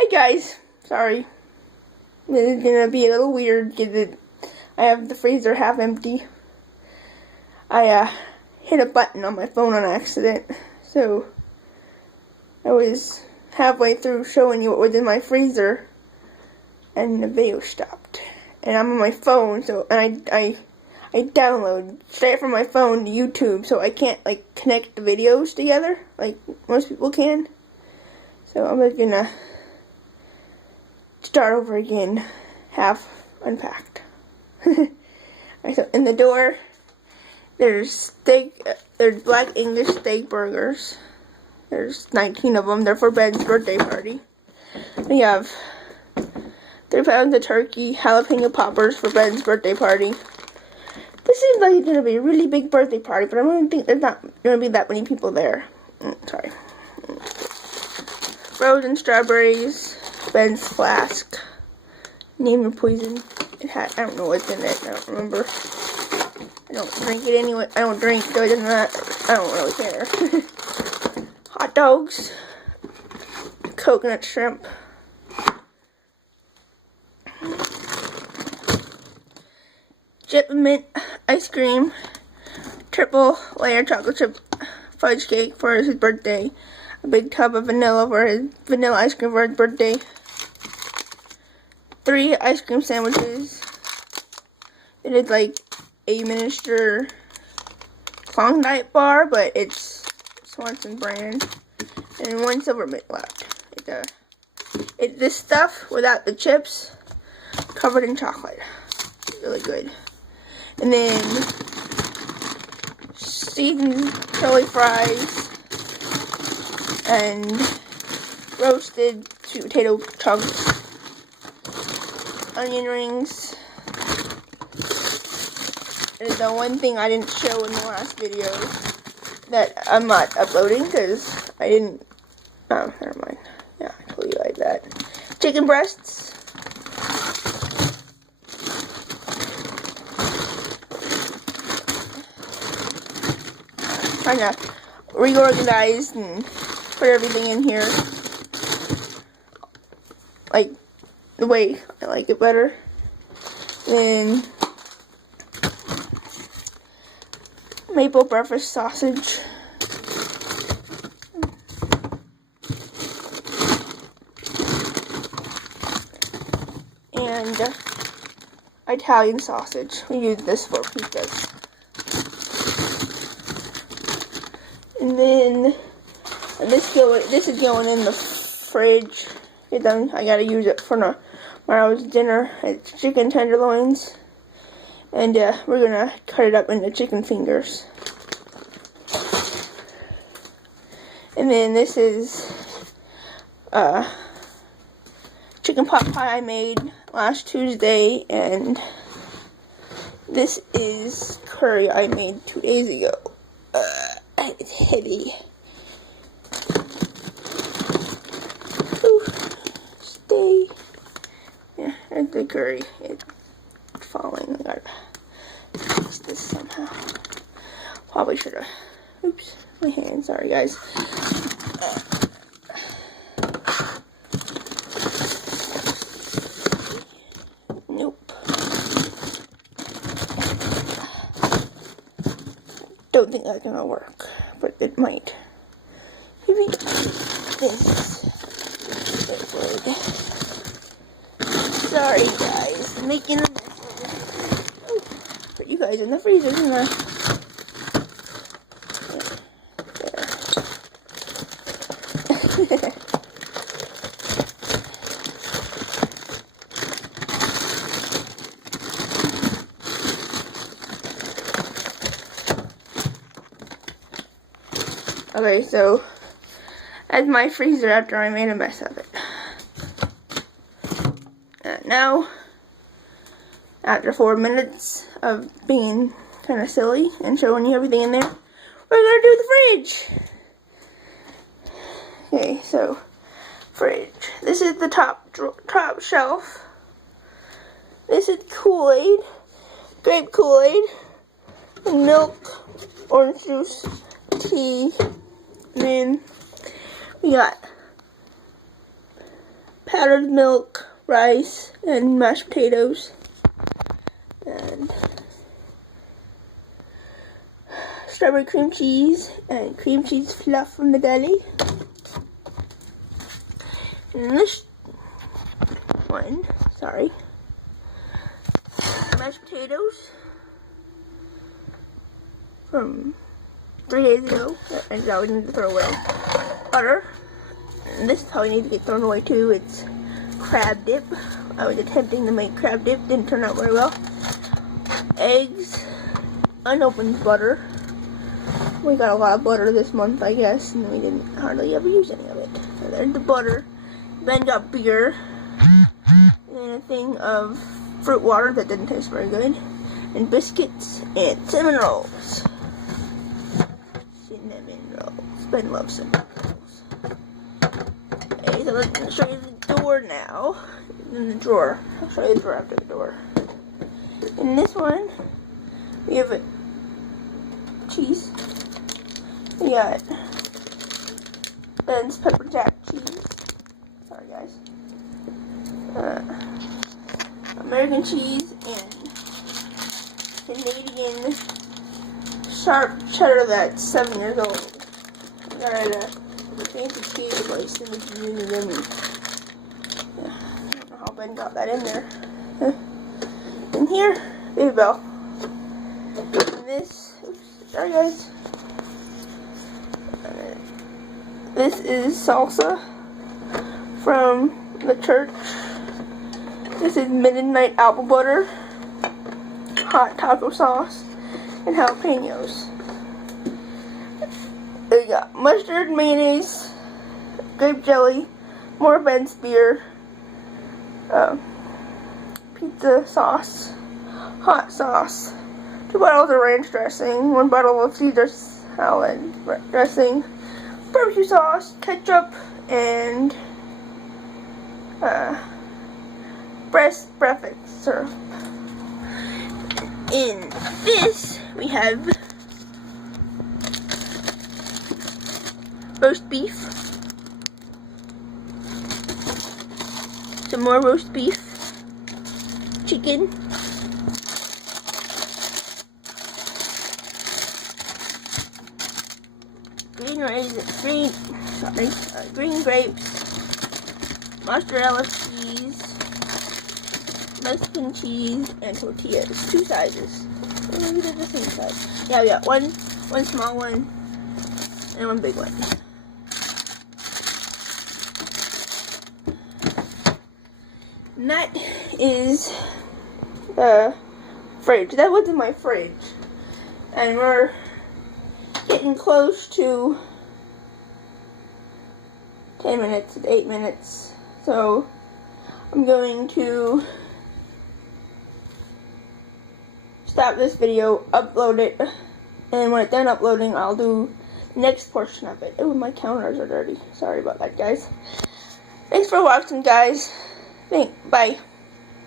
Hi guys, sorry. This is gonna be a little weird because I have the freezer half empty. I hit a button on my phone on accident, so I was halfway through showing you what was in my freezer, and the video stopped. And I'm on my phone, so I download straight from my phone to YouTube, so I can't like connect the videos together like most people can. So I'm just gonna start over again, half unpacked. So in the door, there's Black English steak burgers. There's 19 of them. They're for Ben's birthday party. We have 3 pounds of turkey, jalapeno poppers for Ben's birthday party. This seems like it's gonna be a really big birthday party, but I don't think there's not gonna be that many people there. Sorry. Frozen strawberries. Ben's flask. Name your poison. I don't know what's in it. I don't remember. I don't drink it anyway. I don't drink, so it doesn't matter. I don't really care. Hot dogs. Coconut shrimp. Chip and mint ice cream. Triple layer chocolate chip fudge cake for his birthday. A big tub of vanilla ice cream for his birthday. 3 ice cream sandwiches. It is like a miniature Klondike bar, but it's Swanson brand. And 1 silver mint left. It's this stuff without the chips, covered in chocolate. Really good. And then seasoned chili fries and roasted sweet potato chunks. Onion rings. And the one thing I didn't show in the last video that I'm not uploading because I didn't. Oh, never mind. Yeah, I told you like that. Chicken breasts. Trying to reorganize and put everything in here like the way I like it better. Then maple breakfast sausage. And Italian sausage. We use this for pizzas. And then this is going in the fridge. Then I gotta use it for tomorrow's dinner. It's chicken tenderloins, and we're gonna cut it up into chicken fingers. And then this is chicken pot pie I made last Tuesday, and this is curry I made 2 days ago. It's heavy. Ooh, stay. Yeah, there's the curry. It's falling. I gotta fix this somehow. Probably should have. Oops, my hand. Sorry, guys. Nope. Don't think that's gonna work, but it might. Maybe this. Sorry guys, making a mess. Oh, put you guys in the freezer, didn't I? There. Okay, so that's my freezer after I made a mess of it. Now, after 4 minutes of being kind of silly and showing you everything in there, we're gonna do the fridge. Okay, so fridge. This is the top shelf. This is Kool-Aid, grape Kool-Aid, and milk, orange juice, tea, and then we got powdered milk, rice, and mashed potatoes. And strawberry cream cheese and cream cheese fluff from the deli. And this one, mashed potatoes from 3 days ago, and now we need to throw away. Butter, and this is how we need to get thrown away too. It's crab dip. I was attempting to make crab dip, didn't turn out very well. Eggs, unopened butter. We got a lot of butter this month, I guess, and we didn't hardly ever use any of it. So there's the butter. Then got beer, and a thing of fruit water that didn't taste very good, and biscuits, and cinnamon rolls. Ben loves cinnamon rolls. Okay, so let's show you the door now. In the drawer. I'll show you the drawer after the door. In this one, we have a cheese. We got Ben's pepper jack cheese. Sorry, guys. American cheese and Canadian sharp cheddar that's 7 years old. We got it at a fancy cheese place in the community. I don't know how Ben got that in there. In here, Baby Bell. And this, sorry guys. This is salsa from the church. This is Midnight apple butter, hot taco sauce, and jalapenos. We got mustard, mayonnaise, grape jelly, more Ben's beer, pizza sauce, hot sauce, 2 bottles of ranch dressing, 1 bottle of Caesar salad dressing, barbecue sauce, ketchup, and breakfast syrup. In this, we have roast beef, some more roast beef, chicken, green grapes, mozzarella cheese, Mexican cheese, and tortillas. 2 sizes. Maybe they're the same size. Yeah, we got one small one and 1 big one. And that is the fridge. That was in my fridge. And we're getting close to 10 minutes, 8 minutes. So I'm going to stop this video, upload it, and when it's done uploading, I'll do the next portion of it. Oh, my counters are dirty. Sorry about that, guys. Thanks for watching, guys. Bye.